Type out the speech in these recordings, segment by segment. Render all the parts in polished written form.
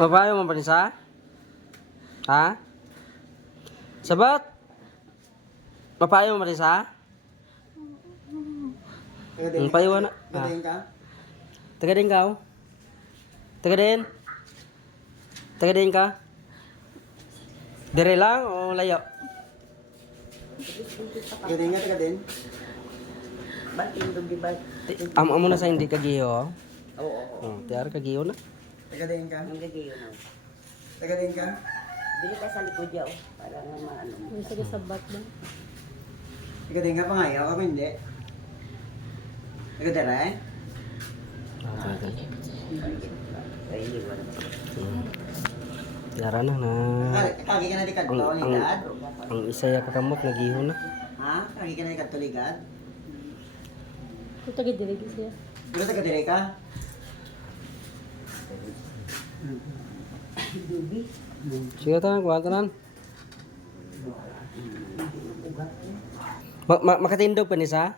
Mapayo mo pa rin sa? Ha? Sabat? Mapayo mo pa rin sa? Payo na. Gadayin ka? Taga din ka? Taga din? Taga din ka? Dire lang o layo? Gadayin ka, taga din? Batindog di ba? Amo na sa hindi kagiyo. Oo. Tiar kagiyo na. Taga din ka? Ang gagayo na. Taga din ka? Dili ka sa likod yaw. Para nga maano. May sige sabat ba? Taga din ka pangayaw ako hindi. Taga dara eh? Ay, hindi wala. Tiara na na. Kagi ka na di kadto, Ang- ligad? Ang isa ya kakamot nagiho na. Ha? Kagi ka na di kadto, ligad? Ito tagi dirigi siya. Pero taga dire ka? Sige ta, kuha tanan. Makatindog pa ni sa?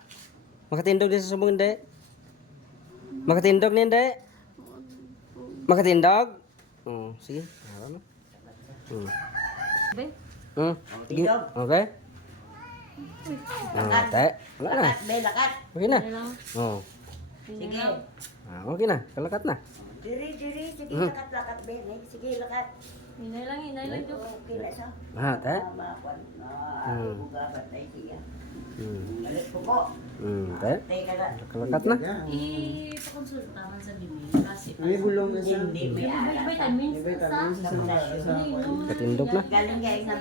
Makatindog din sa subong hindi? Makatindog ni hindi? Makatindog? Oh, sige. Ara na. Be? Sige. Okay. Te. Wala na. Lakat, be, lakat. Okay na. Ano lang? Oh. Sige. Okay na. Kalakat na. Diri. Sige, lakat, be. Sige, lakat. Inay lang jo. Okay na siya. Te. Makuan. Bugabat na siya. Balik ko po. Te. Teka na. Kalakat na. Ipakonsulta man sa bimi kasi May bulong na siya. Hindi, may may alas. vitamins May vitamins sa sa Hindi, Katindog na. Galing guys sa